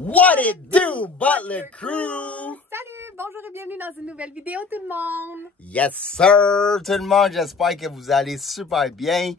What it do, Butler Crew? Salut, bonjour et bienvenue dans une nouvelle vidéo tout le monde. Yes sir, tout le monde, j'espère que vous allez super bien.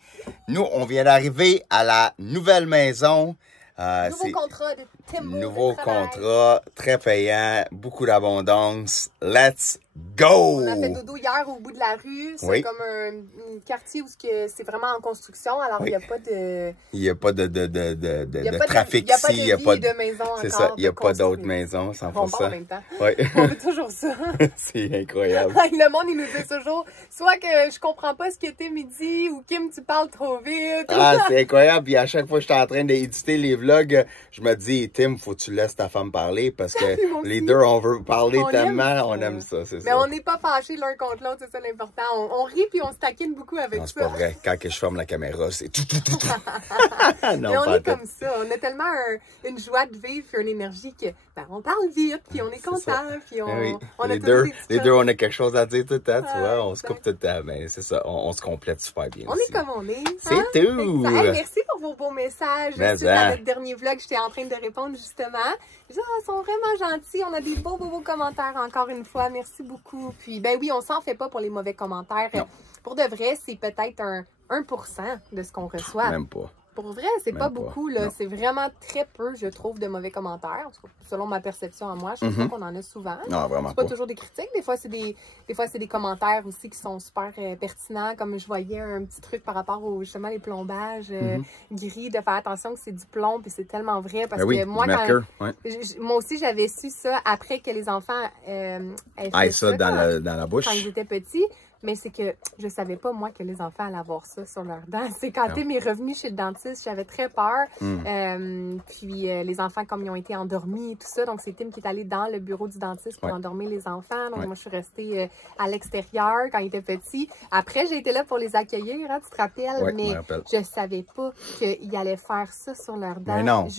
Nous, on vient d'arriver à la nouvelle maison. Nouveau contrat de Timbo. Nouveau contrat, très payant, beaucoup d'abondance. Let's go! On a fait dodo hier au bout de la rue. C'est comme un quartier où c'est vraiment en construction. Alors, il n'y a pas de... Il n'y a pas de trafic ici. Il n'y a pas de maison encore. C'est ça, il n'y a pas d'autres maisons, 100%. On parle en même temps. Ouais. On veut toujours ça. C'est incroyable. Le monde, il nous dit toujours, soit que je comprends pas ce qui était midi, ou Kim, tu parles trop vite. Ah, c'est incroyable. Puis à chaque fois que je suis en train d'éditer les vlogs, je me dis, Tim, faut que tu laisses ta femme parler parce que les deux, on veut parler tellement, on aime ça, c'est ça. Mais on n'est pas fâchés l'un contre l'autre, c'est ça l'important. On rit puis on se taquine beaucoup avec ça. Non, c'est pas vrai. Quand que je ferme la caméra, c'est tout. Non, mais on est comme ça. On a tellement une joie de vivre et une énergie que on parle vite puis on est content. Puis on les deux, on a quelque chose à dire tout le temps, tu vois. On se coupe tout le temps, mais c'est ça. On se complète super bien. On est comme on est. C'est tout. Hey, merci pour vos beaux messages. Suite à notre dernier vlog, j'étais en train de répondre justement. Je dis, ils sont vraiment gentils. On a des beaux commentaires encore une fois. Merci beaucoup. Puis, ben oui, on s'en fait pas pour les mauvais commentaires. Non. Pour de vrai, c'est peut-être un 1% de ce qu'on reçoit. Même pas. Pour vrai, c'est pas beaucoup. C'est vraiment très peu, je trouve, de mauvais commentaires. Selon ma perception à moi, je trouve qu'on en a souvent. Non, vraiment pas toujours des critiques. Des fois, c'est des commentaires aussi qui sont super pertinents. Comme je voyais un petit truc par rapport aux, justement, les plombages gris, de faire attention que c'est du plomb. Puis c'est tellement vrai. Parce que moi, moi aussi, j'avais su ça après que les enfants aient fait ça dans la bouche. Quand ils étaient petits. Mais c'est que je savais pas, moi, que les enfants allaient avoir ça sur leurs dents. C'est quand Tim est revenu chez le dentiste, j'avais très peur. Puis les enfants, comme ils ont été endormis et tout ça, donc c'est Tim qui est allé dans le bureau du dentiste pour endormir les enfants. Donc moi, je suis restée à l'extérieur quand ils étaient petits. Après, j'ai été là pour les accueillir, hein, tu te rappelles? Mais je savais pas qu'ils allaient faire ça sur leurs dents. Mais non.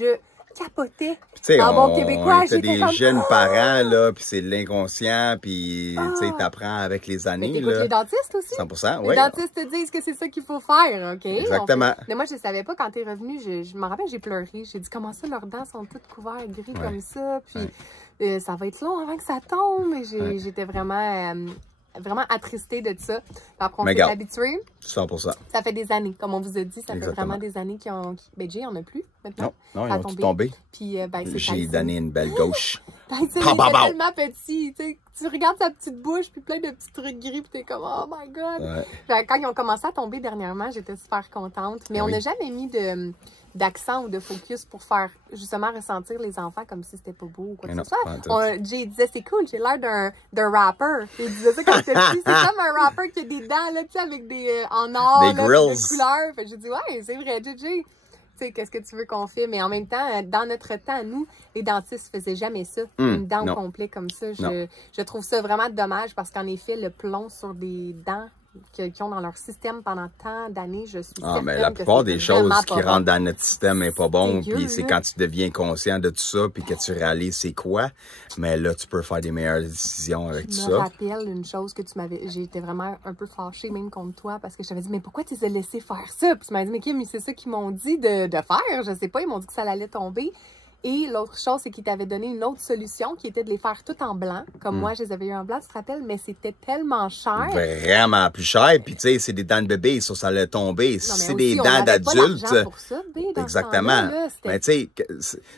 Capotais. En bon québécois, j'ai des jeunes parents, là, puis c'est de l'inconscient, puis tu sais, t'apprends avec les années. Mais t'écoutes les dentistes aussi? 100%, oui. Les dentistes te disent que c'est ça qu'il faut faire, OK? Exactement. Mais moi, je savais pas, quand t'es revenu, je me rappelle, j'ai pleuré. J'ai dit, comment ça, leurs dents sont toutes couvertes gris comme ça? Puis ça va être long avant que ça tombe. J'étais vraiment attristée de ça. Après, on s'est habitué. 100%. Ça fait des années, comme on vous a dit, ça fait vraiment des années qu'ils ont... Ben, Jay, il n'y en a plus, maintenant. Non, ils ont tout tombé. Puis, j'ai donné une belle gauche. Il est tellement petit, tu sais. Tu regardes sa petite bouche, puis plein de petits trucs gris, puis t'es comme, oh my God! Quand ils ont commencé à tomber dernièrement, j'étais super contente. Mais on n'a jamais mis d'accent ou de focus pour faire justement ressentir les enfants comme si c'était pas beau ou quoi que ce soit. Jay disait, c'est cool, j'ai l'air d'un rapper. Il disait ça quand j'étais petit. C'est comme un rapper qui a des dents, là, tu sais, avec des en or, des grills. Des couleurs. Fait j'ai dit, ouais, c'est vrai, JJ. Qu'est-ce que tu veux qu'on fait? Mais en même temps, dans notre temps, nous, les dentistes faisaient jamais ça. Une dent au complet comme ça. Je trouve ça vraiment dommage parce qu'en effet, le plomb sur des dents qu'ils ont dans leur système pendant tant d'années, je suis certaine mais la plupart des choses qui rentrent dans notre système n'est pas bon. Puis c'est quand tu deviens conscient de tout ça puis que tu réalises c'est quoi. Mais là, tu peux faire des meilleures décisions avec tout ça. Je me rappelle une chose que tu m'avais... J'ai été vraiment un peu fâchée même contre toi parce que je t'avais dit, mais pourquoi tu les as laissés faire ça? Puis tu m'as dit, mais Kim, c'est ça qu'ils m'ont dit de faire. Je sais pas, ils m'ont dit que ça allait tomber. Et l'autre chose, c'est qu'ils t'avaient donné une autre solution qui était de les faire tout en blanc. Comme moi, je les avais eu en blanc, tu te rappelles, mais c'était tellement cher. Vraiment plus cher. Puis tu sais, c'est des dents de bébé, ça allait tomber. C'est des dents d'adultes. Exactement. Mais tu sais,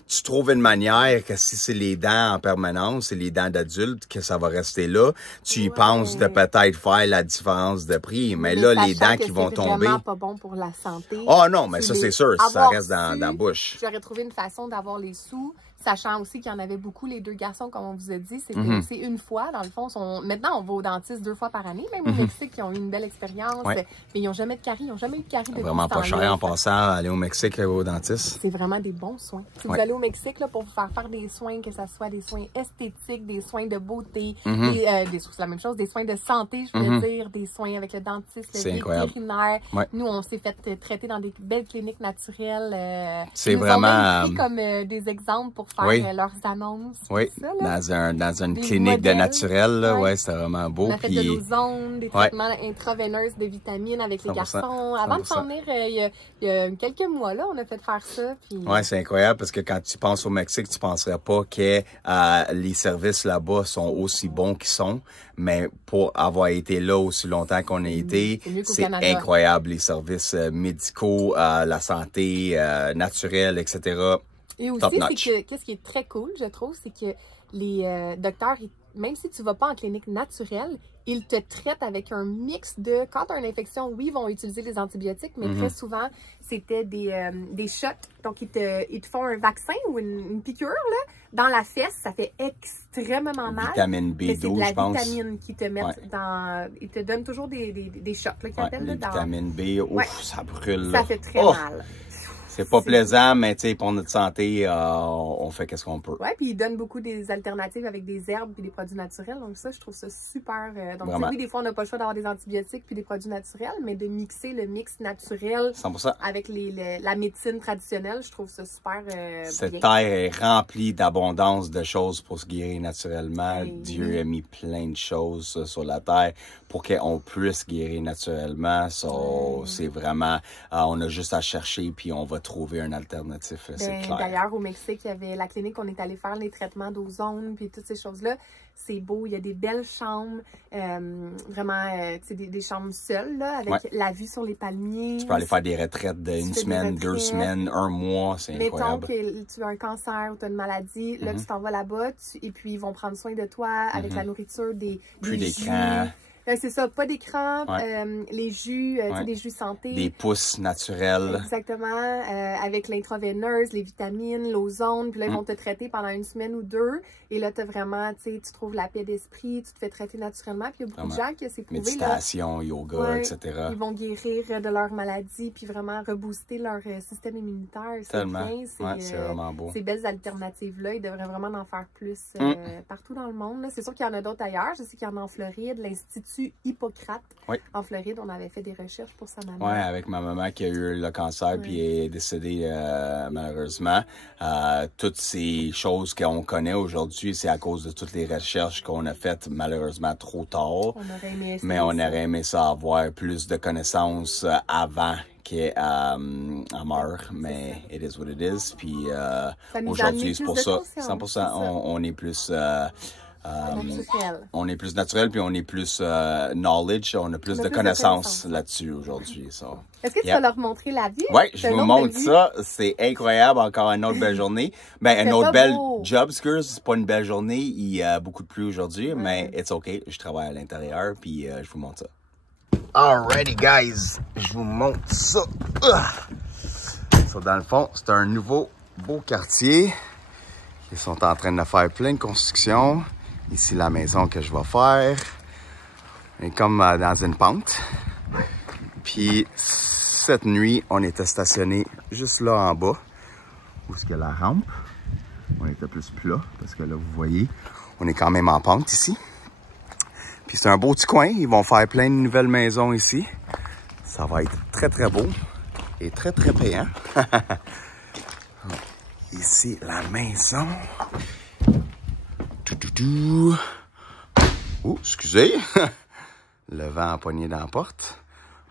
tu trouves une manière que si c'est les dents en permanence, c'est les dents d'adultes, que ça va rester là. Tu y penses de peut-être faire la différence de prix. Mais là, les dents qui vont tomber. C'est vraiment pas bon pour la santé. Oh non, mais ça, c'est sûr. Ça reste dans la bouche. J'aurais trouvé une façon d'avoir les sous, sachant aussi qu'il y en avait beaucoup, les deux garçons, comme on vous a dit. C'est une fois, dans le fond. Maintenant, on va au dentiste 2 fois par année. Même au Mexique, ils ont eu une belle expérience. Mais ils n'ont jamais de caries. Ils n'ont jamais eu de caries depuis vraiment pas cher en passant à aller au Mexique au dentiste. C'est vraiment des bons soins. Si vous allez au Mexique là, pour vous faire des soins, que ce soit des soins esthétiques, des soins de beauté, c'est la même chose, des soins de santé, je veux dire, des soins avec le dentiste, le vétérinaire. Nous, on s'est fait traiter dans des belles cliniques naturelles. C'est vraiment... comme des des exemples pour faire leurs annonces. Oui, ça, là. Dans une des clinique modèles. de naturel, là, ouais, c'était vraiment beau. On a fait de l'ozone, des traitements intraveineux de vitamines avec les 100%, garçons. Avant de s'en venir, il y a quelques mois, là, on a fait faire ça. Puis... Oui, c'est incroyable parce que quand tu penses au Mexique, tu penserais pas que les services là-bas sont aussi bons qu'ils sont. Mais pour avoir été là aussi longtemps qu'on a été, c'est incroyable, les services médicaux, la santé naturelle, etc. Et aussi, c'est que qu'est-ce qui est très cool, je trouve, c'est que les docteurs, même si tu vas pas en clinique naturelle, ils te traitent avec un mix de... Quand tu as une infection, oui, ils vont utiliser des antibiotiques, mais très souvent, c'était des shots. Donc, ils te font un vaccin ou une piqûre là, dans la fesse. Ça fait extrêmement mal. Vitamine B12, je pense. C'est de la vitamine qu'ils te mettent dans... Ils te donnent toujours des shots, là, qu'ils appellent. Les vitamines B, ouf, ça brûle. Ça fait très mal. C'est pas plaisant, mais tu sais, pour notre santé, on fait qu'est-ce qu'on peut. Oui, puis ils donnent beaucoup des alternatives avec des herbes et des produits naturels. Donc ça, je trouve ça super. Donc oui, des fois, on n'a pas le choix d'avoir des antibiotiques puis des produits naturels, mais de mixer le mix naturel 100%. avec la médecine traditionnelle, je trouve ça super Cette bien. terre est remplie d'abondance de choses pour se guérir naturellement. Dieu a mis plein de choses sur la terre pour qu'on puisse guérir naturellement. C'est vraiment, on a juste à chercher puis on va trouver un alternatif, c'est clair. D'ailleurs, au Mexique, il y avait la clinique, on est allé faire les traitements d'ozone, puis toutes ces choses-là. C'est beau, il y a des belles chambres, vraiment, des chambres seules, là, avec la vue sur les palmiers. Tu peux aller faire des retraites d'une semaine, 2 semaines, 1 mois, c'est incroyable. Mettons que tu as un cancer ou tu as une maladie, là, tu t'en vas là-bas, et puis ils vont prendre soin de toi avec la nourriture, plus d'écran. C'est ça, pas d'écran, les jus, des jus santé. Des pousses naturelles. Exactement, avec l'intraveineuse, les vitamines, l'ozone. Puis là, ils vont te traiter pendant 1 semaine ou 2. Et là, tu vraiment, tu trouves la paix d'esprit, tu te fais traiter naturellement. Puis il y a beaucoup de gens qui c'est prouvé. Méditation, yoga, etc. Ils vont guérir de leur maladie, puis vraiment rebooster leur système immunitaire. C'est bien. C'est vraiment beau. Ces belles alternatives-là, ils devraient vraiment en faire plus partout dans le monde. C'est sûr qu'il y en a d'autres ailleurs. Je sais qu'il y en a en Floride, l'Institut Hippocrate. En Floride, on avait fait des recherches pour sa maman. Oui, avec ma maman qui a eu le cancer puis est décédée malheureusement. Toutes ces choses qu'on connaît aujourd'hui, c'est à cause de toutes les recherches qu'on a faites malheureusement trop tard. Mais on aurait aimé ça avoir plus de connaissances avant qu'elle meurt, mais it is what it is. Puis aujourd'hui, c'est pour ça, 100%, on est plus... on est plus naturel, puis on est plus knowledge, on a plus de connaissances là-dessus aujourd'hui. Est-ce que tu vas leur montrer la vie? Oui, je vous montre ça. C'est incroyable. Encore une autre belle journée. Ben, une autre belle job, c'est pas une belle journée. Il y a beaucoup de pluie aujourd'hui, mais it's okay. Je travaille à l'intérieur, puis je vous montre ça. Alrighty, guys. Je vous montre ça. Ça, dans le fond, c'est un nouveau beau quartier. Ils sont en train de faire plein de constructions. Ici, la maison que je vais faire est comme dans une pente. Puis, cette nuit, on était stationné juste là en bas, où est-ce qu'il y a la rampe. On était plus plat, parce que là, vous voyez, on est quand même en pente ici. Puis, c'est un beau petit coin. Ils vont faire plein de nouvelles maisons ici. Ça va être très, très beau et très, très payant. Ici, la maison. Oh, excusez. Le vent a pogné dans la porte.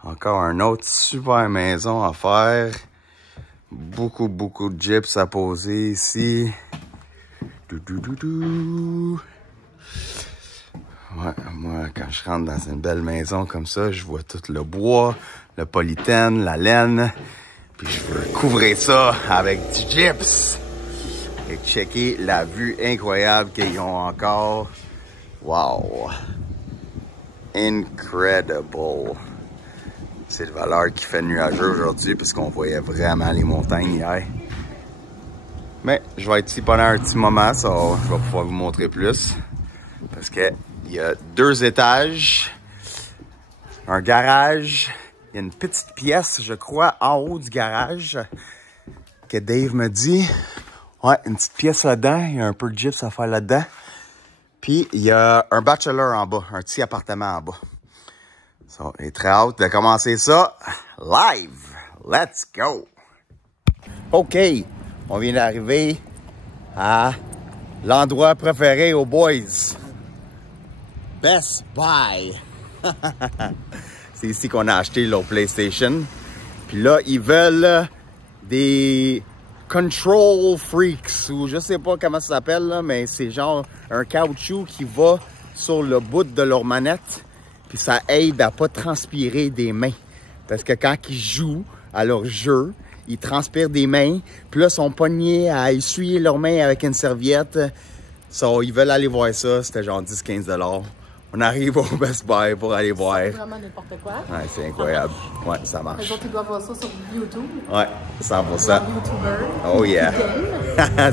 Encore une autre super maison à faire. Beaucoup de gyps à poser ici. Ouais, moi, quand je rentre dans une belle maison comme ça, je vois tout le bois, le polythène, la laine. Puis je veux couvrir ça avec du gyps. Et checker la vue incroyable qu'ils ont encore. Wow! Incredible! C'est le valeur qui fait nuageux aujourd'hui parce qu'on voyait vraiment les montagnes hier. Mais je vais être ici pendant un petit moment, ça, je vais pouvoir vous montrer plus. Parce que il y a 2 étages, un garage, il y a une petite pièce, je crois, en haut du garage que Dave me dit. Ouais, une petite pièce là-dedans. Il y a un peu de gyps à faire là-dedans. Puis, il y a un bachelor en bas. Un petit appartement en bas. So, il est très hâte de commencer ça live. Let's go! OK. On vient d'arriver à l'endroit préféré aux boys. Best Buy. C'est ici qu'on a acheté leur PlayStation. Puis là, ils veulent des control freaks, ou je sais pas comment ça s'appelle, là, mais c'est genre un caoutchouc qui va sur le bout de leur manette. Puis ça aide à pas transpirer des mains. Parce que quand ils jouent à leur jeu, ils transpirent des mains. Puis là, ils sont pognés à essuyer leurs mains avec une serviette. So, ils veulent aller voir ça. C'était genre 10-15 $. On arrive au Best Buy pour aller voir. C'est vraiment n'importe quoi. Ouais, c'est incroyable. Ouais, ça marche. Les autres, ils doivent voir ça sur YouTube. Ouais, 100%. YouTuber. Oh yeah.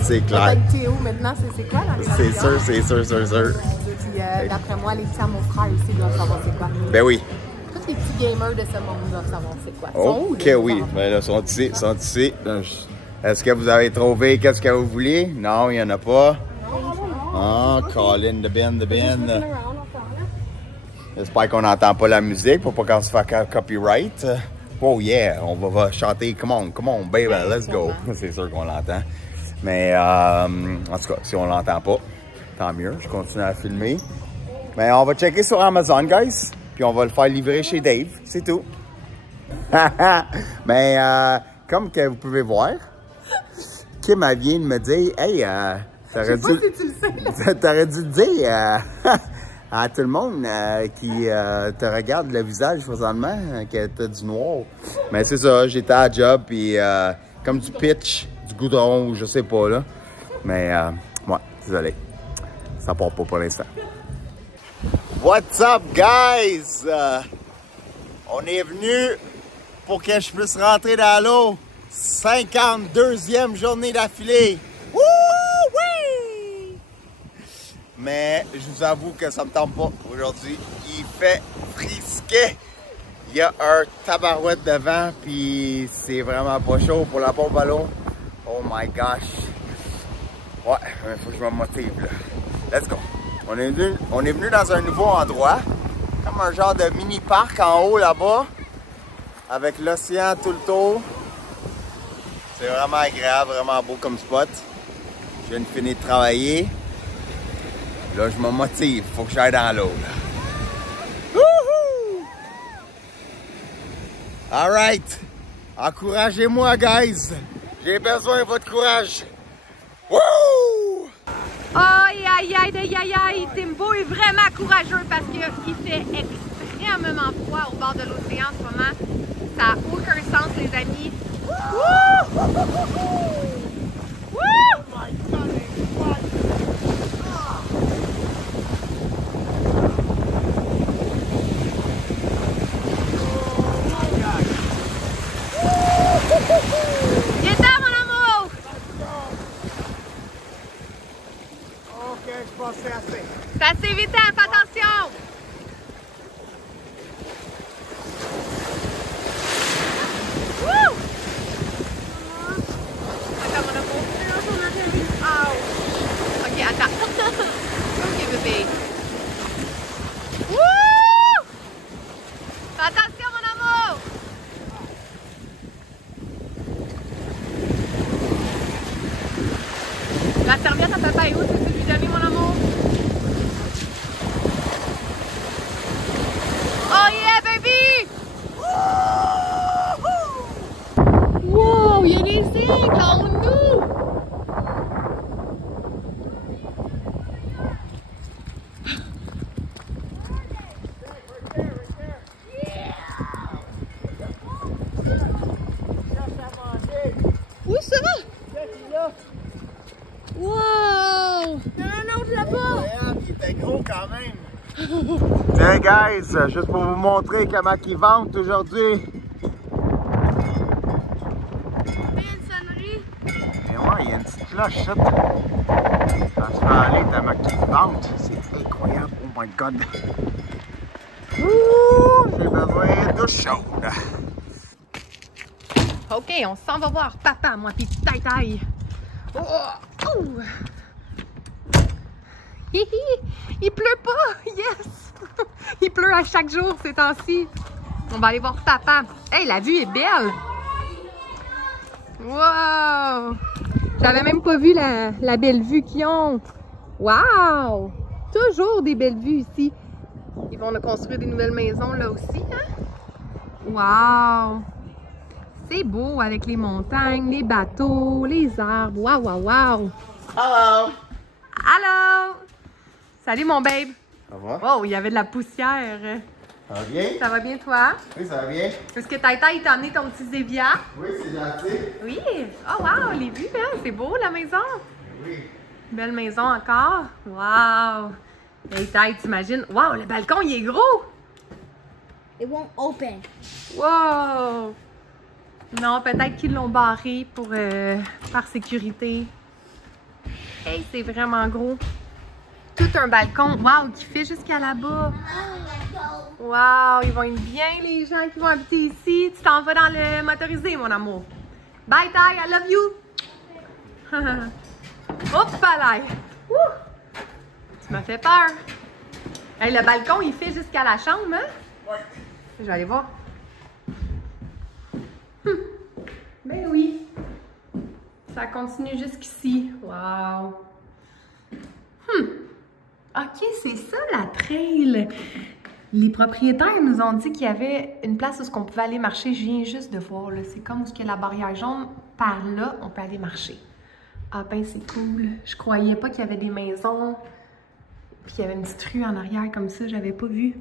C'est clair. Peut-être Théo, maintenant, c'est quoi la réalité? C'est sûr, c'est sûr, c'est sûr. Puis d'après moi, les petits à mon frère aussi doivent savoir c'est quoi. Ben oui. Tous les petits gamers de ce monde doivent savoir c'est quoi. Ils sont où, Ok, les oui. enfants? Ben là, sont ici. Est-ce que vous avez trouvé qu'est-ce que vous vouliez? Non, il n'y en a pas. Ah, Colin, de Ben. J'espère qu'on n'entend pas la musique pour pas qu'on se fasse copyright. Oh yeah, on va chanter come on, baby, let's go. C'est sûr qu'on l'entend. Mais en tout cas, si on l'entend pas, tant mieux, je continue à filmer. Mais on va checker sur Amazon, guys. Puis on va le faire livrer chez Dave, c'est tout. Mais comme que vous pouvez voir, Kim elle vient de me dire, hey, t'aurais dû dire à tout le monde qui te regarde le visage présentement que t'as du noir. Mais c'est ça, j'étais à la job puis comme du pitch, du goudron, je sais pas là. Mais ouais, désolé, ça part pas pour l'instant. What's up, guys? On est venu pour que je puisse rentrer dans l'eau. 52e journée d'affilée. Wouh! Oui! Mais je vous avoue que ça me tente pas aujourd'hui. Il fait frisquet. Il y a un tabarouette devant, puis c'est vraiment pas chaud pour la pompe à l'eau. Oh my gosh. Ouais, il faut que je me motive là. Let's go. On est venu dans un nouveau endroit, comme un genre de mini-parc en haut là-bas, avec l'océan tout le tour. C'est vraiment agréable, vraiment beau comme spot. Je viens de finir de travailler. Là, je me motive, faut que j'aille dans l'eau. Wouhou! All right, encouragez-moi, guys. J'ai besoin de votre courage. Wouh! Aïe, aïe, aïe, aïe, aïe, aïe, Timbo est vraiment courageux parce qu'il fait extrêmement froid au bord de l'océan en ce moment. Ça n'a aucun sens, les amis. Wouh! Wouh! Viens là, mon amour! Ok, je pense que c'est assez. C'est assez vite, fais attention! Wouh! Attends, mon amour. Ouch! Ok, attends. Ok, bébé. Wouh! Fais attention, mon amour! La serviette à papa est où? Tu peux lui donner, mon amour? Oh yeah, baby! Wow, il y a des aigles en nous! Où ça va? Wow! Non, je l'ai pas! Il était gros quand même. Tiens, guys, juste pour vous montrer comment ils vendent aujourd'hui. Il y a une sonnerie. Et ouais, il y a une petite cloche, ça. Quand tu peux aller, tellement qu'ils vendent. C'est incroyable. Oh my god. Ouh, j'ai besoin de chaude. Ok, on s'en va voir papa, moi, pis taille. Oh, oh. Il pleut pas, yes! Il pleut à chaque jour ces temps-ci. On va aller voir papa. Hey, la vue est belle! Wow! J'avais même pas vu la belle vue qu'ils ont. Wow! Toujours des belles vues ici. Ils vont construire des nouvelles maisons là aussi, hein? Wow! C'est beau avec les montagnes, les bateaux, les arbres. Wow, wow, wow! Hello! Allô! Salut mon babe! Ça va? Oh, il y avait de la poussière. Ça va bien? Ça va bien toi? Oui, ça va bien. Est-ce que Taïta il t'a amené ton petit Zévia? Oui, c'est gentil. Oui! Oh wow, les vues, hein? C'est beau la maison! Oui. Belle maison encore! Wow! Hey Taï, t'imagines? Wow, le balcon il est gros! It won't open. Wow! Non, peut-être qu'ils l'ont barré pour par sécurité. Hey, c'est vraiment gros! Tout un balcon, wow, qui fait jusqu'à là-bas! Wow, ils vont être bien les gens qui vont habiter ici. Tu t'en vas dans le motorisé, mon amour. Bye, Ty, I love you. Hop là. Tu m'as fait peur. Hey, le balcon, il fait jusqu'à la chambre, hein? Ouais. Je vais aller voir. Ben oui. Ça continue jusqu'ici. Wow. OK, c'est ça la trail. Les propriétaires nous ont dit qu'il y avait une place où on pouvait aller marcher. Je viens juste de voir, là. C'est comme où il y a la barrière jaune. Par là, on peut aller marcher. Ah ben, c'est cool. Je croyais pas qu'il y avait des maisons. Puis qu'il y avait une petite rue en arrière comme ça. J'avais pas vu.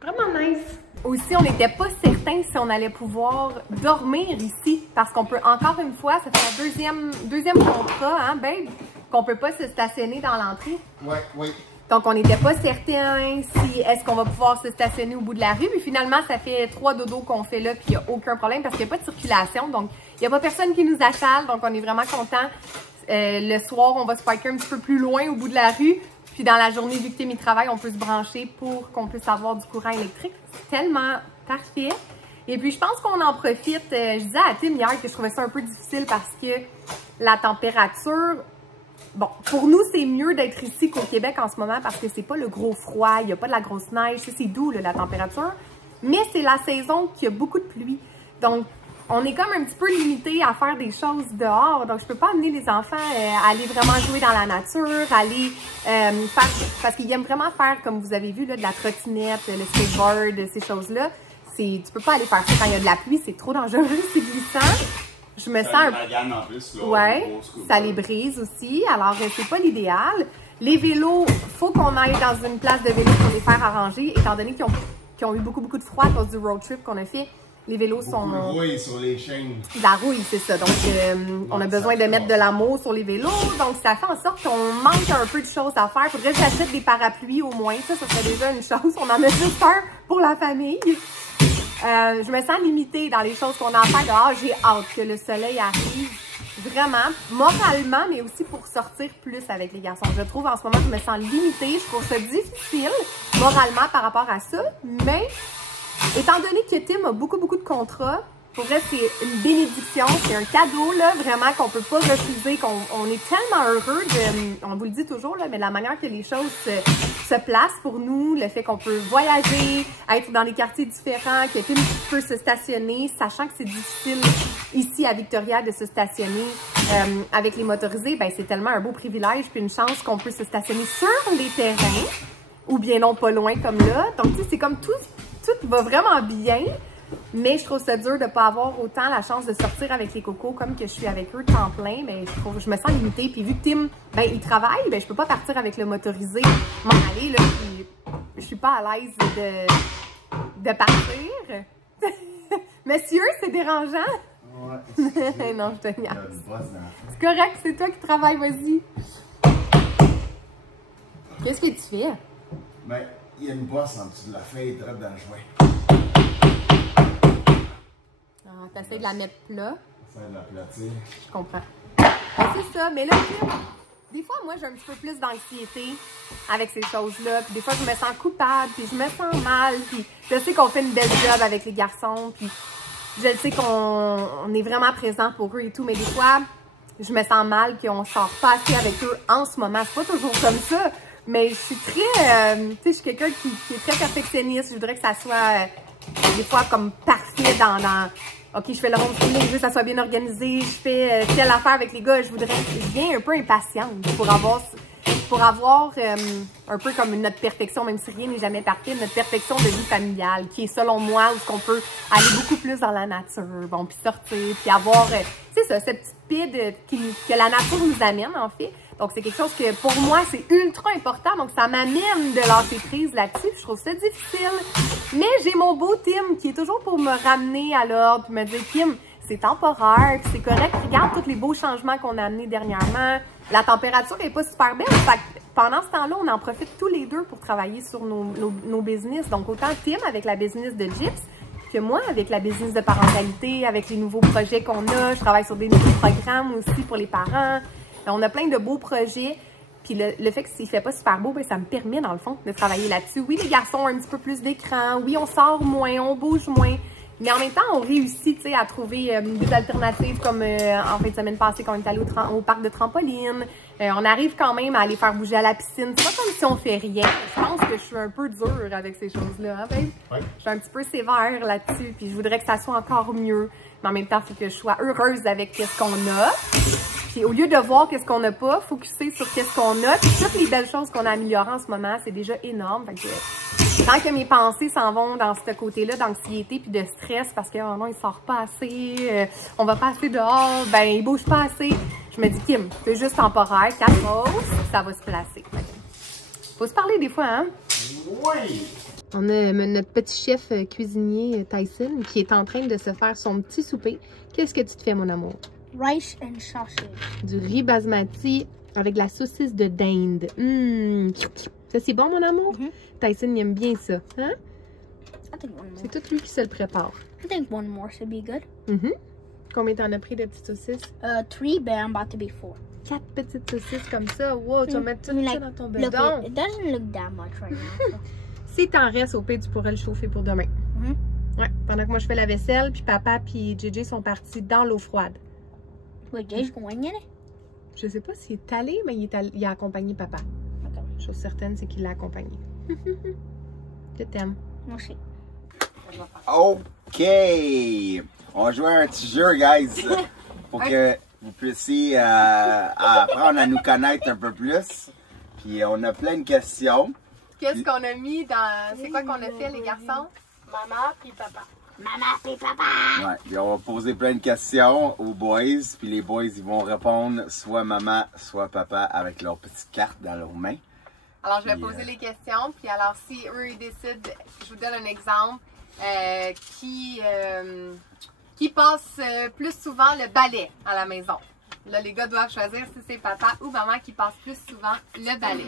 Vraiment nice. Aussi, on n'était pas certain si on allait pouvoir dormir ici. Parce qu'on peut, encore une fois, ça fait la deuxième contrat, hein, babe, qu'on peut pas se stationner dans l'entrée. Ouais, oui. Donc, on n'était pas certain si est-ce qu'on va pouvoir se stationner au bout de la rue. Puis finalement, ça fait 3 dodos qu'on fait là, puis il n'y a aucun problème parce qu'il n'y a pas de circulation. Donc, il n'y a pas personne qui nous achale. Donc, on est vraiment content. Le soir, on va se parker un petit peu plus loin au bout de la rue. Puis dans la journée, vu que Tim y travaille, on peut se brancher pour qu'on puisse avoir du courant électrique. C'est tellement parfait. Et puis, je pense qu'on en profite. Je disais à Tim hier que je trouvais ça un peu difficile parce que la température... Bon, pour nous, c'est mieux d'être ici qu'au Québec en ce moment parce que c'est pas le gros froid, il n'y a pas de la grosse neige, c'est doux là, la température. Mais c'est la saison qui a beaucoup de pluie. Donc, on est comme un petit peu limité à faire des choses dehors. Donc, je peux pas amener les enfants à aller vraiment jouer dans la nature, aller faire... Parce qu'ils aiment vraiment faire, comme vous avez vu, là, de la trottinette, le skateboard, ces choses-là. Tu peux pas aller faire ça quand il y a de la pluie, c'est trop dangereux, c'est glissant. Je me sens un peu. En plus, là, ouais, ça les brise aussi. Alors, c'est pas l'idéal. Les vélos, faut qu'on aille dans une place de vélo pour les faire arranger, étant donné qu'ils ont eu beaucoup de froid à cause du road trip qu'on a fait. Les vélos sont... Beaucoup de rouille sur les chaînes. La rouille, c'est ça. Donc, on a besoin de mettre de l'amour sur les vélos. Donc, ça fait en sorte qu'on manque un peu de choses à faire. Faudrait que j'achète des parapluies au moins. Ça serait déjà une chose. On en a juste un pour la famille. Je me sens limitée dans les choses qu'on a à faire dehors. J'ai hâte que le soleil arrive, vraiment, moralement, mais aussi pour sortir plus avec les garçons. Je trouve en ce moment, je me sens limitée. Je trouve ça difficile, moralement, par rapport à ça. Mais, étant donné que Tim a beaucoup de contrats, pour vrai, c'est une bénédiction, c'est un cadeau, là, vraiment, qu'on peut pas refuser, qu'on est tellement heureux de, on vous le dit toujours, là, mais la manière que les choses se placent pour nous, le fait qu'on peut voyager, être dans des quartiers différents, que Tim peut se stationner, sachant que c'est difficile ici à Victoria de se stationner avec les motorisés, ben c'est tellement un beau privilège, puis une chance qu'on peut se stationner sur les terrains, ou bien non pas loin comme là. Donc, tu sais, c'est comme tout va vraiment bien. Mais je trouve ça dur de ne pas avoir autant la chance de sortir avec les cocos comme que je suis avec eux temps plein. Mais je me sens limitée. Puis vu que Tim, ben, il travaille, ben, je peux pas partir avec le motorisé, m'en aller, là. Puis je suis pas à l'aise de partir. Monsieur, c'est dérangeant? Ouais. Non, je te niaise. C'est correct, c'est toi qui travailles, vas-y. Qu'est-ce que tu fais? Ben, il y a une bosse en dessous de la feuille, droite dans le joint. T'essaies de la mettre plat. T'essaies de la platir. Je comprends. Ben, c'est ça, mais là, des fois, moi, j'ai un petit peu plus d'anxiété avec ces choses-là. Puis des fois, je me sens coupable, puis je me sens mal. Puis je sais qu'on fait une belle job avec les garçons, puis je sais qu'on est vraiment présent pour eux et tout. Mais des fois, je me sens mal qu'on sort pas assez avec eux en ce moment. C'est pas toujours comme ça, mais je suis très... tu sais, je suis quelqu'un qui est très perfectionniste. Je voudrais que ça soit... des fois comme parfait dans OK, je fais le homeschooling, je veux que ça soit bien organisé, je fais telle affaire avec les gars, je viens un peu impatiente pour avoir un peu comme notre perfection, même si rien n'est jamais parfait, notre perfection de vie familiale, qui est selon moi, où on peut aller beaucoup plus dans la nature, bon, puis sortir, puis avoir, c'est ça, cette petite paix que la nature nous amène, en fait. Donc, c'est quelque chose que, pour moi, c'est ultra important. Donc, ça m'amène de lâcher prise là-dessus. Je trouve ça difficile. Mais j'ai mon beau Tim qui est toujours pour me ramener à l'ordre, puis me dire, Kim, c'est temporaire, puis c'est correct. Regarde tous les beaux changements qu'on a amenés dernièrement. La température n'est pas super belle. Fait que pendant ce temps-là, on en profite tous les deux pour travailler sur nos business. Donc, autant Tim avec la business de Gyps, que moi avec la business de parentalité, avec les nouveaux projets qu'on a. Je travaille sur des nouveaux programmes aussi pour les parents. On a plein de beaux projets. Puis le fait que s'il fait pas super beau, ben, ça me permet, dans le fond, de travailler là-dessus. Oui, les garçons ont un petit peu plus d'écran. Oui, on sort moins, on bouge moins. Mais en même temps, on réussit à trouver des alternatives comme en fin de semaine passée, quand on est allé au parc de trampoline. On arrive quand même à aller faire bouger à la piscine. C'est pas comme si on fait rien. Je pense que je suis un peu dure avec ces choses-là, hein, babe? Ouais. Je suis un petit peu sévère là-dessus. Puis je voudrais que ça soit encore mieux. Mais en même temps, il faut que je sois heureuse avec ce qu'on a. Puis au lieu de voir qu'est-ce qu'on n'a pas, focuser sur qu'est-ce qu'on a. Puis toutes les belles choses qu'on a améliorées en ce moment, c'est déjà énorme. Fait que, tant que mes pensées s'en vont dans ce côté-là d'anxiété puis de stress parce que oh non, il sort pas assez, on va pas assez dehors, ben il bouge pas assez. Je me dis Kim, c'est juste temporaire, calmos, ça va se placer. Faut se parler des fois, hein? Oui! On a notre petit chef cuisinier Tyson qui est en train de se faire son petit souper. Qu'est-ce que tu te fais, mon amour? Rice and sausage. Du riz basmati avec la saucisse de dinde. Ça, c'est bon, mon amour? Tyson, il aime bien ça. Hein? C'est tout lui qui se le prépare. I think one more should be good. Combien t'en as pris de petites saucisses? 3, but I'm about to be 4. 4 petites saucisses comme ça. Wow, tu vas mettre tout ça dans ton bedon. It doesn't look that much right now. Si t'en restes, au pire, tu pourrais le chauffer pour demain. Ouais, pendant que moi, je fais la vaisselle, puis papa puis JJ sont partis dans l'eau froide. Wait, Jay's going in it? Je sais pas s'il est allé, mais il a accompagné papa. Okay. Chose certaine, c'est qu'il l'a accompagné. Je t'aime. Moi aussi. OK! On va jouer à un petit jeu, guys, pour que vous puissiez apprendre à nous connaître un peu plus. Puis on a plein de questions. Qu'est-ce qu'on a mis dans... C'est quoi qu'on a fait, les garçons? Maman puis papa. Maman puis papa! Ouais, puis on va poser plein de questions aux boys, puis les boys, ils vont répondre soit maman, soit papa avec leur petite carte dans leurs mains. Alors, je vais poser les questions, puis alors, si eux, ils décident, je vous donne un exemple, qui passe plus souvent le balai à la maison. Là, les gars doivent choisir si c'est papa ou maman qui passe plus souvent le balai.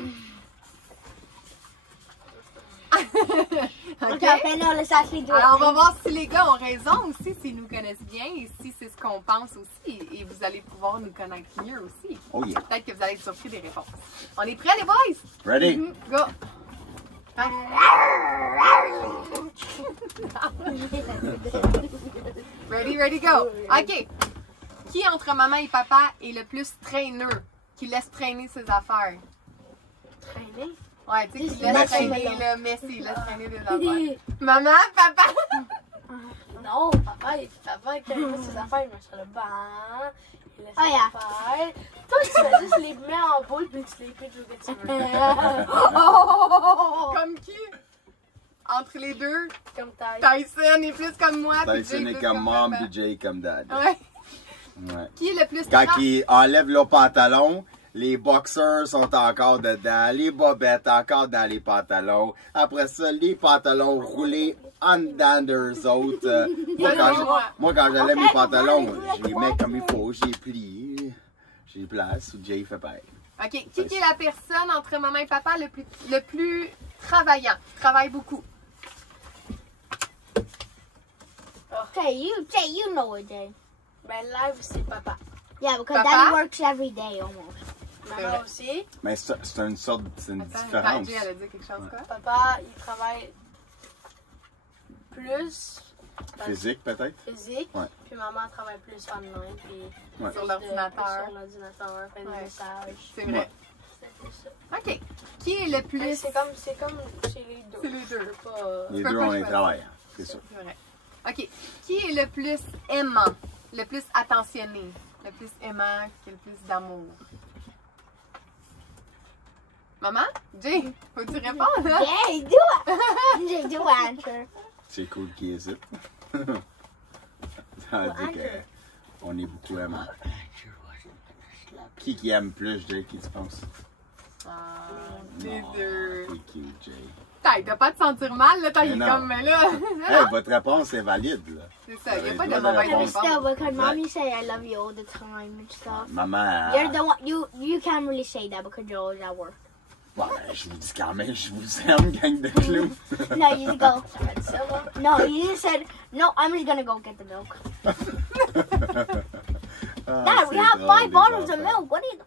OK? Alors, on va voir si les gars ont raison aussi, s'ils nous connaissent bien et si c'est ce qu'on pense aussi. Et vous allez pouvoir nous connaître mieux aussi. Oh yeah. Peut-être que vous allez être surpris des réponses. On est prêts, les boys? Ready? Go! Ready, ready, go! OK. Qui entre maman et papa est le plus traîneux? Qui laisse traîner ses affaires? Traîner? Ouais, tu sais, qui laisse traîner, là, Messi, laisse traîner des affaires. Maman, papa? Non, papa, quand il met ses affaires, il met sur le banc, il laisse ses affaires. Toi, tu vas juste les mettre en boule, puis tu les pitches où que tu veux. Comme qui? Entre les deux? Comme taille. Tyson est plus comme moi, puis Tyson Jay est plus comme mom, papa. puis Jay comme dad. Ouais. Ouais. Qui est le plus Quand ils enlèvent leurs pantalons, les boxers sont encore dedans, les bobettes encore dans les pantalons. Après ça, les pantalons roulés en dedans d'eux autres. Moi, quand j'enlève mes pantalons, je les mets comme il faut, j'ai plie, j'ai place, Jay fait pareil. OK. Qui est la personne entre maman et papa le plus travaillant, qui travaille beaucoup? Jay, you know it, Jay. Ben, live, c'est papa. Yeah, because Papa? Daddy works every day almost. Maman aussi. Mais c'est une sorte, c'est une Attends, différence. Jay, elle a dit quelque chose, quoi? Papa, il travaille plus Physique, peut-être? physique, Ouais. puis maman travaille plus en main, puis Ouais. Sur l'ordinateur. Sur l'ordinateur, fait des Ouais. messages. C'est vrai. C'est plus ça. OK. Qui est le plus... Mais c'est comme chez les deux. C'est les deux. Je peux pas... Les peux deux, pas on est choisir. travaillants, c'est ça. C'est vrai. OK. Qui est le plus aimant? Le plus attentionné? Le plus aimant, qui a le plus d'amour? Maman? Jay, faut-tu répondre? Hein? Yeah, do it. Jay, do answer. C'est cool qui hésite. Ça veut dire qu'on est beaucoup aimants. Qui aime plus, Jay, qui tu penses? Les deux. C'est cute, Jay. T'as pas de sentir mal, là, t'as comme, mais là. Hey, votre réponse est valide, là. C'est ça, il n'y a pas de mauvaise But réponse. still, because mommy say I love you all the time and stuff. Maman. You're the one. You can't really say that because you're always at work. Ouais, je vous dis quand même, je vous aime, gang de clous. No, you just go. No, you just said no. I'm just gonna go get the milk. Dad, we have 5 bottles of milk. What do you?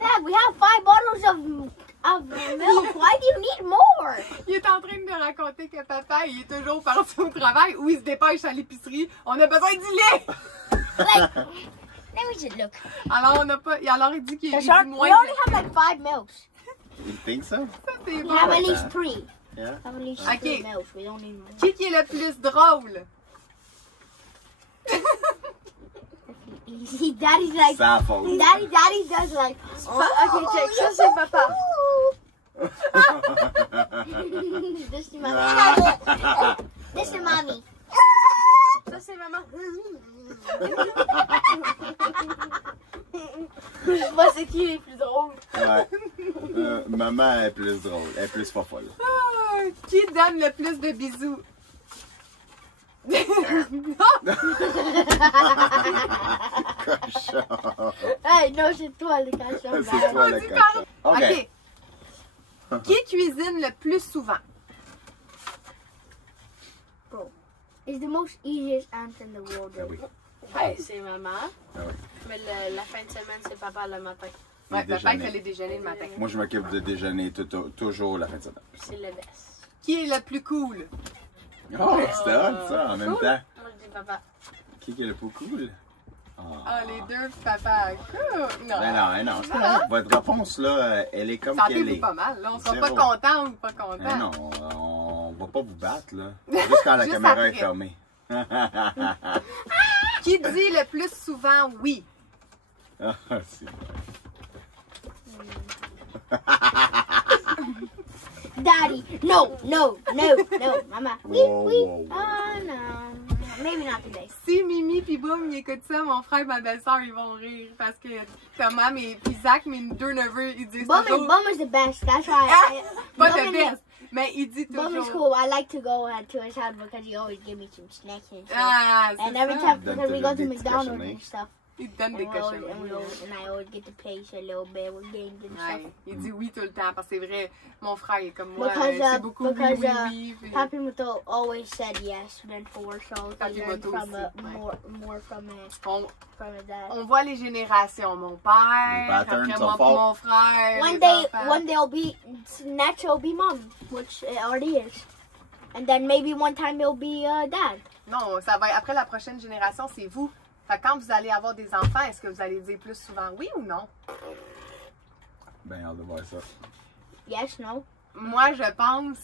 Dad, we have 5 bottles of milk. Why do you need more? Il est en train de me raconter que papa, il est toujours parti au travail ou il se dépêche à l'épicerie. On a besoin du lait! Like, let me just look. Alors, on n'a pas. Alors, il dit qu'il est We moins. only have like 5 milks. You think so? Ça, c'est We bon. have at least 3. Yeah. Have at least Okay. 3 milks. We don't need more. Qui est le plus drôle? Daddy's like. Sans faute. Daddy does like. Ok, check, ça c'est papa. This is mommy. This is mommy. Ça c'est maman. Moi c'est qui les plus drôles? Ouais. Maman est plus drôle, elle est plus fofolle. Ah, qui donne le plus de bisous? Cochon. Hey, non, c'est toi le cochon. C'est toi le cochon. OK. OK. Qui cuisine le plus souvent? Bro, it's the most easiest answer in the world. Ah oui. Ouais, c'est maman. Ah oui. Mais la fin de semaine, c'est papa le matin. Ouais, Le papa, il déjeuner. fait les déjeuners le matin. Moi, je m'occupe de déjeuner toujours la fin de semaine. C'est le best. Qui est le plus cool? Oh, c'était hot, ça, en même temps. Moi je dis papa. Qui est le plus cool? Ah, les deux, papa. Cool. Non. Non, c'est pas grave. Votre réponse, là, elle est comme qu'elle Sentez-vous est. pas mal, là. On sera pas Zéro. content ou pas content. Mais non, on va pas vous battre, là. Juste quand la Juste caméra après. est fermée. Qui dit le plus souvent oui? Ah, c'est vrai. Daddy, no, Mama. Whoa, We. whoa, whoa. Oh no, maybe not today. Si Mimi pis Boum ils écoutent ça, mon frère et ma belle-sœur ils vont rire parce que Thomas pis Zach, mes deux neveux, ils disent toujours... Bum is the best. That's why. Pas Bum le and- best, mais il dit Bum is toujours... cool. I like to go to his house because he always give me some snacks and stuff. Ah, c'est And every ça. time Donne because we go to des petits McDonald's cochonnets. and stuff, Il te donne des and, we always, cochons. and I always get to pay a little bit with games and Ouais, stuff. il dit oui tout le temps parce que c'est vrai, mon frère est comme moi, Because, c'est beaucoup oui, because, oui. Puis... Papi Moto always said yes then for so Papi he learned Moto from aussi, ouais. more from his dad. On voit les générations, mon père, Les patterns après sont moi pis forts. mon frère, One les day, enfants. one day it'll be next it'll be mom, which it already is, and then maybe one time it'll be dad. Non, ça va après la prochaine génération, c'est vous. Fait que quand vous allez avoir des enfants, est-ce que vous allez dire plus souvent oui ou non? Ben, hâte de voir ça. Yes, no. Moi, je pense,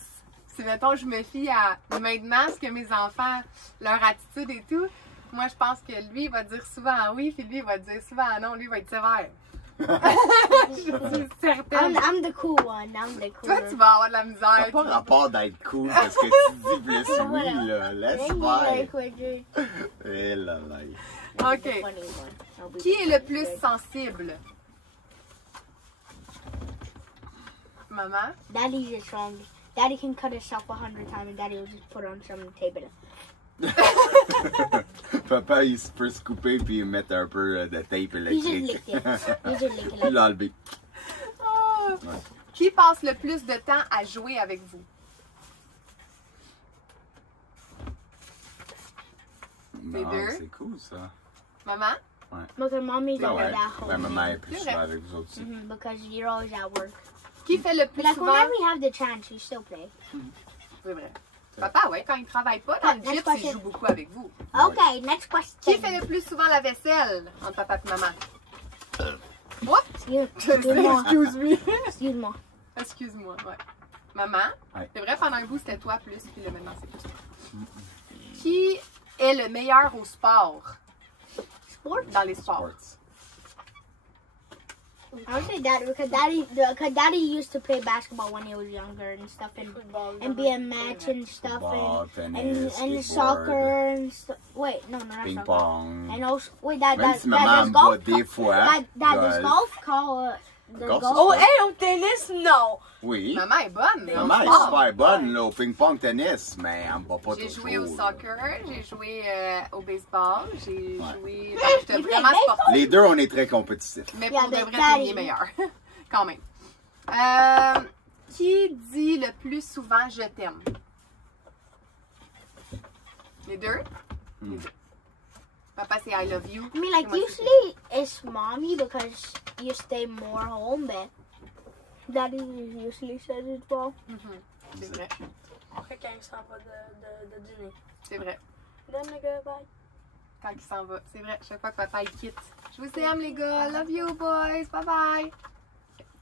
si mettons, je me fie à maintenant ce que mes enfants, leur attitude et tout, moi, je pense que lui, il va dire souvent oui, puis lui, il va dire souvent non, lui, il va être sévère. Je suis certaine. I'm the cool one. I'm the cool. Toi, tu vas avoir de la Ça misère. n'a pas rapport d'être cool parce que tu dis plus oui, là. Laisse faire. Eh là là. OK. Qui est le plus sensible? Maman? Daddy's the strongest. Daddy can cut himself 100 times and Daddy will just put on some table. Papa, il peut se couper puis mettre un peu de tape He just électrique. licked it. He just licked Il it. l'a enlevé. Oh. Ouais. Qui passe le plus de temps à jouer avec vous? Non, deux? c'est cool ça. Maman? Because mommy's Ah always ouais. at home. Ben, maman est plus C'est souvent vrai. avec vous autres aussi. Because you're always at work. Qui fait le plus Like souvent? whenever you have the chance, you still play. C'est vrai. Papa, ouais, quand il travaille pas dans le Next gym, question. il joue beaucoup avec vous. Okay, next question. Qui fait le plus souvent la vaisselle entre papa et maman? What? Excuse me. Excuse me. Excuse me. Excuse-moi, ouais. Maman. Ouais. C'est vrai, pendant un bout, c'était toi plus, puis là, maintenant, c'est plus toi. Qui est le meilleur au sport? Sport? Dans les sports. I would say Daddy because Daddy used to play basketball when he was younger and stuff, and be a match and stuff, Football, and tennis, soccer and stuff. Wait, no, not Ping soccer. pong. And also, wait, that Même that si that maman does me golf. bat des fois. That does golf. golf call the Golf, golf. Oh, hey, au tennis, non! Oui. Maman est bonne. Maman est super bonne là, au ping-pong tennis, mais elle me bat pas J'ai toujours. joué au là. soccer, j'ai joué au baseball, j'ai Ouais. joué... J'étais vraiment sportive. Les deux, on est très compétitifs. Mais Yeah, pour de but vrai, Daddy- t'es bien meilleur. Quand même. Qui dit le plus souvent « je t'aime » ? Les deux? Hmm. Papa, c'est « I love you ». I mean, like Et moi, c'est- usually it's mommy because you stay more home, but Daddy usually says it well. C'est vrai, On fait quand il s'en va de dîner. c'est vrai. Then nigga, bye. Quand il s'en va. C'est vrai, chaque fois que papa il quitte. Je vous aime les gars, love you boys, bye bye.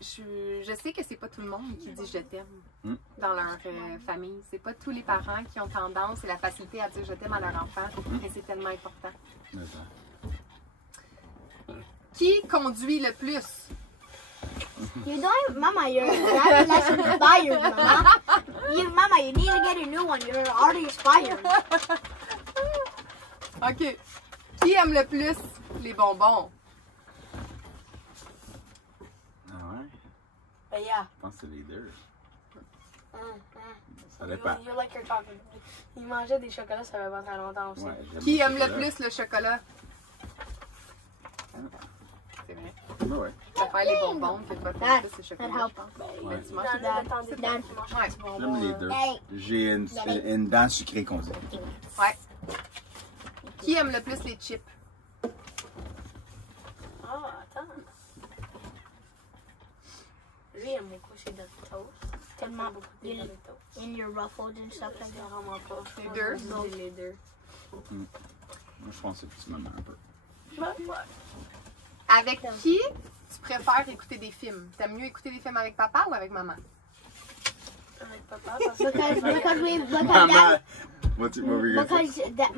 Je sais que c'est pas tout le monde qui dit je t'aime Mm. dans leur famille. C'est pas tous les parents qui ont tendance et la facilité à dire je t'aime à leur enfant, mais c'est tellement important. Qui conduit le plus? You don't, Mama. Your Daddy less inspired, Mama. Mama, you need to get a new one. You're already expired. OK. Qui aime le plus les bonbons? Ah ouais? But yeah. Je pense que c'est les deux. Ça dépend. You like your chocolate. Il mangeait des chocolats, ça fait pas très longtemps aussi. Ouais, j'aime Qui le aime le chocolat. plus le chocolat? C'est vrai. Ouais, ouais. Tu préfères les bonbons que toi, That- plus le chocolat, that je pense. Ouais. Mais tu manges Dans des le temps des Dad. temps, tu manges Ouais. des bonbons. J'aime les deux. Hey. J'ai une dent sucrée qu'on dit. Ouais. Qui aime le plus les chips? Ah, attends. Lui, il aime beaucoup ses Doritos. Tellement Beaucoup des il- Doritos. In your ruffles and stuff like C'est that. vraiment pas. Les deux? C'est les deux. Moi, je pense que c'est plus maman un peu. Avec qui tu préfères écouter des films? T'aimes mieux écouter des films avec papa ou avec maman? Avec papa, parce que Because Maman! What were you gonna say? because that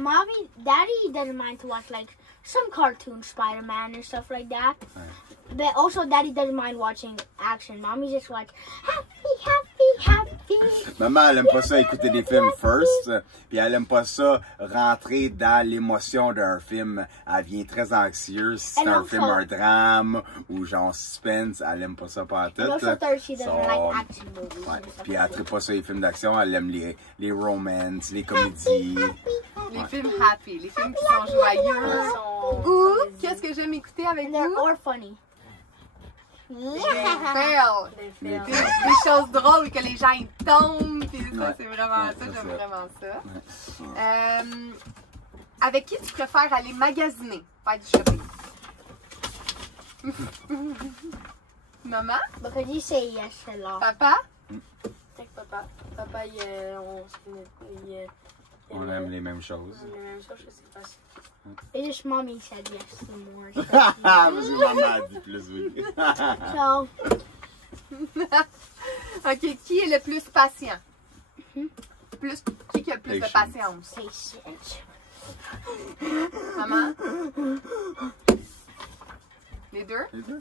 Daddy doesn't mind to watch like some cartoons, Spider-Man and stuff like that. But also, Daddy doesn't mind watching action. Mommy just watch happy. Maman, elle aime pas ça écouter des films first, puis elle aime pas ça rentrer dans l'émotion d'un film. Elle vient très anxieuse si c'est Elle un aime film, pas. un drame ou genre suspense, elle aime pas ça pas tout. And also, third, she doesn't So, like action movies. Ouais. and stuff Puis like elle tripe pas ça les films d'action, elle aime les romances, les comédies. Les Ouais. films happy, les films qui sont joyeux. ils sont. Ou qu'est-ce que j'aime écouter avec And they're vous? all funny. Des fails. Des Des, films. des choses drôles que les gens ils tombent. Puis ça, Ouais. c'est vraiment Ouais, ça, c'est j'aime ça. vraiment ça. Ouais. Avec qui tu préfères aller magasiner, faire du shopping? Maman? Because you say yes a lot. Papa? Avec papa. Papa, On aime les mêmes choses. les mêmes choses, je sais pas si. It's just mommy said yes to more. Parce que maman a dit plus, oui. So, OK, qui est le plus patient? Qui a le plus de Patience. patience? patience. Maman? Les deux? Les deux?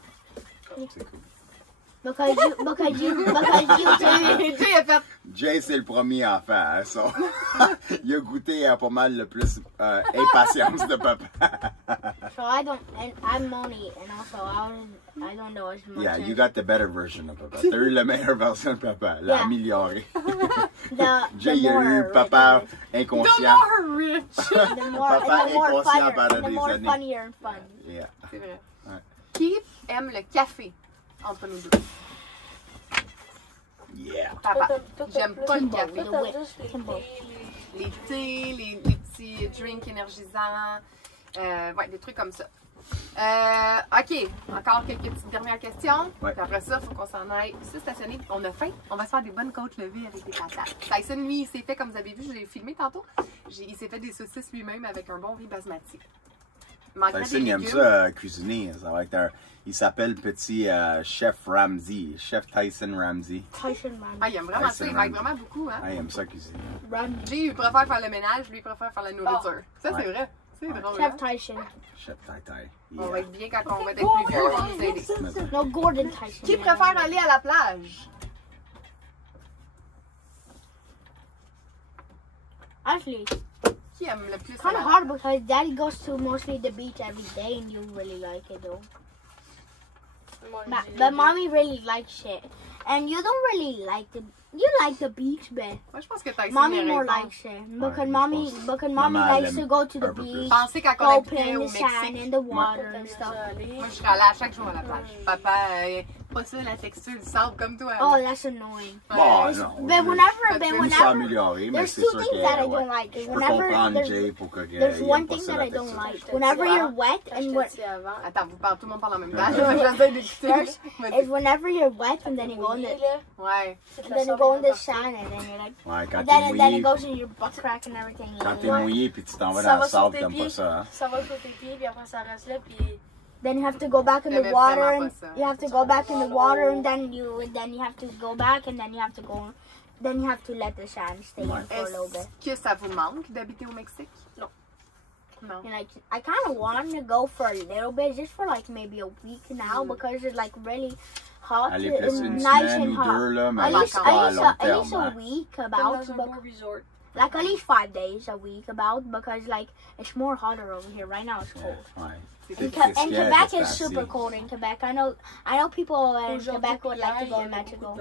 C'est cool. Because you do. Jay a fait. Jay, c'est le premier enfant. Hein, so. Il a goûté à pas mal le plus impatience de papa. So I don't, and I'm Moni, and also I don't know as much. Yeah, as you got the better version of papa. T'as eu la meilleure version de papa. L'a Yeah. amélioré. the Jay, il a more eu papa The inconscient. more rich! the more, Papa the more inconscient funnier, pendant the des more années. funnier and fun. Yeah. C'est vrai. Ouais. Qui aime le café entre nous deux? Yeah. Papa. Toi, t'aimes J'aime plus pas le Kimbo. café. Toi, t'aimes juste les Kimbo. thés, Les thés, les petits drinks énergisants, ouais, des trucs comme ça. OK, encore quelques petites dernières questions. Ouais. Puis après ça, il faut qu'on s'en aille. Ça, stationné, on a faim. On va se faire des bonnes côtes levées avec des patates. Tyson, lui, il s'est fait, comme vous avez vu, je l'ai filmé tantôt, il s'est fait des saucisses lui-même avec un bon riz basmati. Tyson, il aime ça cuisiner. Ça va être il s'appelle petit chef Ramsay. Chef Tyson Ramsay. Tyson Ramsay. Ah, il aime vraiment ça. Il m'aide vraiment beaucoup. Hein? Ah, il aime ça cuisiner. Ramsay. Lui, il préfère faire le ménage. Lui, il préfère faire la nourriture. Ça, c'est vrai. C'est drôle. Chef Hein? Tyson. Chef Tai. On va être bien quand on va être plus vieux. On va nous aider. No, Gordon Tyson. Qui préfère aller à la plage? Actually, Qui aime le plus kind of hard because Daddy goes to mostly the beach every day, and you really like it though. But Mommy really likes it, and you don't really like the. You like the beach, but Moi, je pense que Tyson Mommy a more raison. likes it because Ouais, Mommy Maman, likes elle to aime go to the un peu plus. beach, Pensez quand on go habitait play in au the sand Mexique. and the water and stuff. Moi, je serais allée à chaque jour à la plage. Papa, pas ça, la texture du sable comme toi. Oh, that's annoying. Bon, But non. whenever, S'améliorer, mais there's c'est two sûr things que, that I ouais, don't like. je peux Whenever comprendre Jay pour que there's il one aime pas thing ça, that la I don't texture. like. Whenever you're wet and what Attends, vous parlez, tout le monde parle en même temps. J'essaie d'écouter. is whenever you're wet and then you go in the Ouais. sand and then you're like Ouais, quand and t'es then it mouillé, goes in your butt crack and everything. quand t'es mouillé puis tu t'en vas Ça dans va le sur sable, tes t'aimes pieds. pas ça, hein? Ça va sur tes pieds, puis après ça reste là, puis Then you have to go back in the J'aimais water vraiment and pas ça. you have to go back in the water and then you have to go back and then you have to go then you have to let the sand stay in for a little bit. Est-ce que ça vous manque d'habiter au Mexique? Non. Non. And like I kind of want to go for a little bit, just for like maybe a week now because it's like really hot, Aller plus une nice semaine and ou hot. deux, là, mais At least, pas à at least, long at least terme, a hein? week comme about, dans un but, beau resort. like at least 5 days a week about because like it's more hotter over here right now. It's cold. Ouais. And, and Quebec is super cold in Quebec. I know people in Quebec would like to go in Mexico.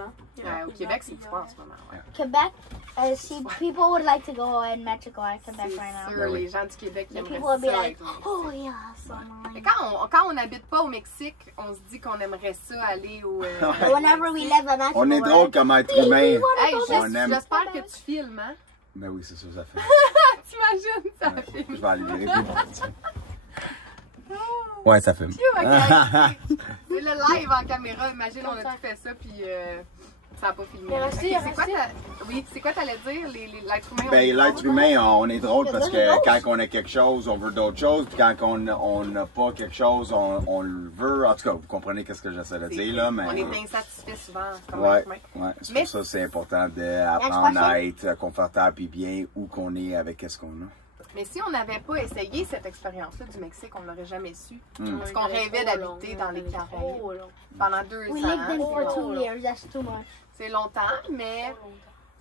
Au Québec, c'est froid en ce moment. Ouais. Quebec, see, people would like to go in Mexico and Quebec C'est right now. sûr, les gens du Québec qui And aimeraient people would be ça. like, être au Mexique. oh yeah, so Mais nice. quand on n'habite pas au Mexique, on se dit qu'on aimerait ça aller au. Whenever we live in Mexico, On est drôle comme être humain. Hey, On aime. j'espère que tu filmes, hein? Mais oui, c'est ça, ça fait. T'imagines, ça Ouais, filme. je vais aller vérifier. Ouais, ça filme. C'est le live en caméra. Imagine, on a tout fait ça, puis ça n'a pas filmé. Mais restez, Ok, oui, c'est quoi t'allais dire, l'être humain? Ben, l'être humain, on est drôle parce que quand on a quelque chose, on veut d'autres choses. Puis quand on n'a pas quelque chose, on le veut. En tout cas, vous comprenez qu'est-ce que j'essaie de dire, là. Mais... On est insatisfait souvent comme Ouais, être humain. ouais. C'est Mais- pour ça que c'est important d'apprendre à être confortable et bien où qu'on est avec qu'est-ce qu'on a. Mais si on n'avait pas essayé cette expérience-là du Mexique, on ne l'aurait jamais su. Mm. Parce qu'on rêvait d'habiter dans les Caraïbes Trop long. pendant 2 we ans. lived in for Oh, 2 years. That's too much. C'est longtemps, mais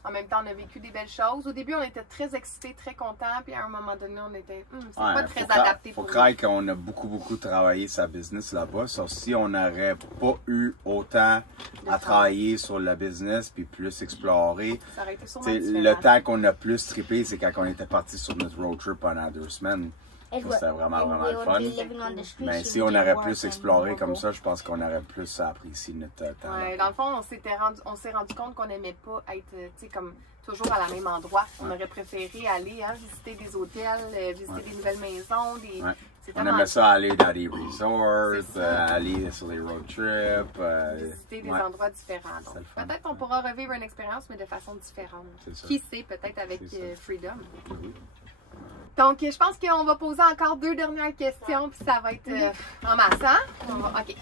en même temps, on a vécu des belles choses. Au début, on était très excités, très contents, puis à un moment donné, on était c'est pas très adapté faut pour croire nous. qu'on a beaucoup travaillé sa business là-bas. Sauf si on n'aurait pas eu autant à travailler sur la business puis plus explorer. Ça aurait été sûrement T'sais, différent. le temps qu'on a plus trippé, c'est quand on était parti sur notre road trip pendant 2 semaines. It C'était vraiment and we le would fun. be living on the streets. Mais si on aurait plus exploré comme ça, je pense qu'on aurait plus apprécié notre temps. Ouais, dans le fond, on s'est rendu compte qu'on n'aimait pas être, tu sais, comme toujours à la même endroit. On aurait préféré aller visiter des hôtels, visiter des nouvelles maisons. Ouais. C'est On tellement aimait ça aller dans des resorts, C'est ça. aller sur les road trips. visiter des ouais. endroits différents. Donc, C'est le fun. peut-être qu'on pourra revivre une expérience, mais de façon différente. C'est ça. Qui sait, peut-être avec C'est ça. Freedom. Oui. Donc, je pense qu'on va poser encore 2 dernières questions, puis ça va être en masse, hein? OK.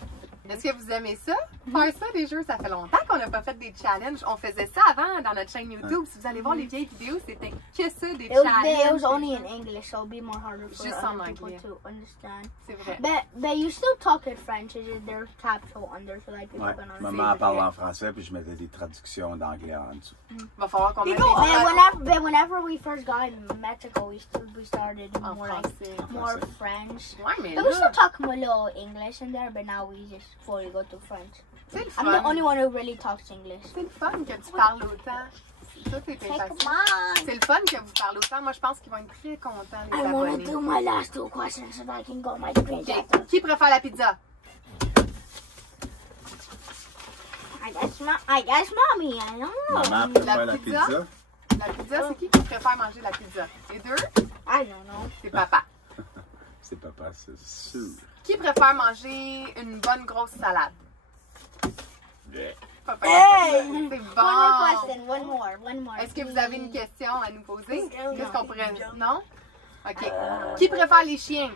Est-ce que vous aimez ça? Faire ça, des jeux, ça fait longtemps qu'on n'a pas fait des challenges. On faisait ça avant dans notre chaîne YouTube. Si vous allez voir les vieilles vidéos, c'était que ça, des It was challenges. only in English, so it'll be more harder for Juste en other people anglais. to understand. C'est vrai. But you still talk in French, is it their capital under so that people Ouais. can understand? Maman parle en français, puis je mettais des traductions d'anglais en dessous. Il va falloir qu'on mette But des whenever we first got in Mexico, we started en more like français. more French. Ouais, mais But we still là, talk a little English in there, but now we just fully go to French. c'est le I'm the fun. only one who really talks English. C'est le fun que tu parles autant. Ça, c'est Take impatient. mine. C'est le fun que vous parlez autant. Moi, je pense qu'ils vont être très contents, les I want to abonnés. do my last 2 questions so that I can go my screen. OK. Qui préfère la pizza? I guess mommy. I don't know. Maman préfère la pizza? pizza. La pizza, c'est qui préfère manger la pizza? Les deux? I don't know. C'est papa. C'est papa, c'est sûr. Qui préfère manger une bonne grosse salade? Yeah. Papa, Hey! c'est One more bon. question. One more. Est-ce que vous avez une question à nous poser? Non. Qu'est-ce qu'on pourrait... Non? OK. Qui préfère les chiens?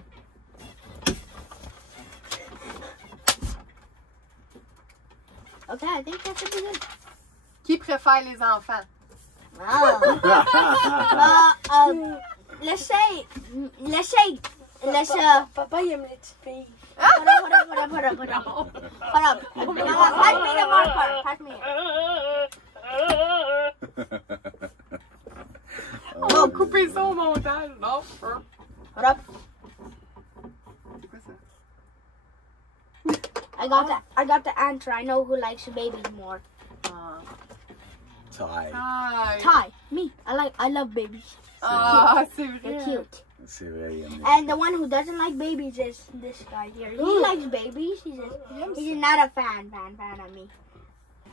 Okay, I think that should be good. Qui préfère les enfants? Let's Papa, il aime les petites filles. Hold up. Pass me the marker. Pass me it. On va couper ça au montage, non? Hold up. I got the answer. I know who likes babies more. Ty. Ty. Me. I love babies. Ah, c'est They're vrai. cute. C'est vrai. And the one who doesn't like babies is this guy here. He likes babies. He's not a fan of me.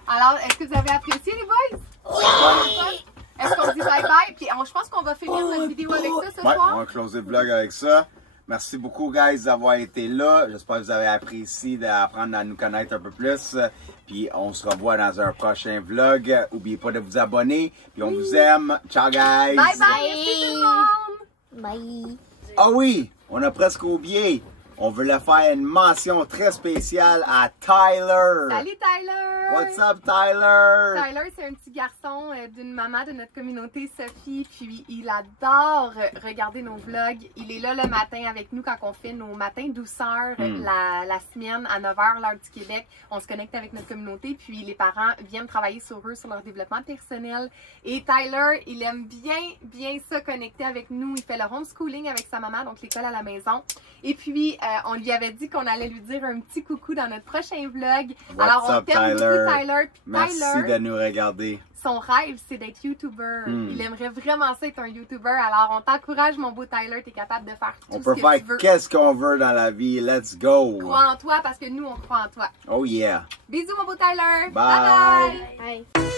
Alors, est-ce que vous avez apprécié, les boys? Oui! Est-ce qu'on dit bye-bye? Puis je pense qu'on va finir notre vidéo avec ça ce soir. On va closer le vlog avec ça. Merci beaucoup, guys, d'avoir été là. J'espère que vous avez apprécié d'apprendre à nous connaître un peu plus. Puis on se revoit dans un prochain vlog. N'oubliez pas de vous abonner. Puis on vous aime. Ciao, guys! Bye-bye! Merci tout le monde! Bye. Ah oui, on a presque oublié. On veut leur faire une mention très spéciale à Tyler. Salut Tyler! What's up, Tyler? Tyler, c'est un petit garçon d'une maman de notre communauté, Sophie, puis il adore regarder nos vlogs. Il est là le matin avec nous quand on fait nos matins douceur la semaine à 9h, l'heure du Québec. On se connecte avec notre communauté, puis les parents viennent travailler sur eux, sur leur développement personnel. Et Tyler, il aime bien ça connecter avec nous. Il fait le homeschooling avec sa maman, donc l'école à la maison. Et puis, on lui avait dit qu'on allait lui dire un petit coucou dans notre prochain vlog. Alors, on t'aime beaucoup, Tyler. Puis Merci Tyler, de nous regarder. son rêve, c'est d'être YouTuber. Il aimerait vraiment ça être un YouTuber. Alors, on t'encourage, mon beau Tyler. T'es capable de faire tout On ce peut que faire tu veux. qu'est-ce qu'on veut dans la vie. Let's go. Crois en toi parce que nous, on croit en toi. Oh yeah. Bisous, mon beau Tyler. Bye. Bye. Bye.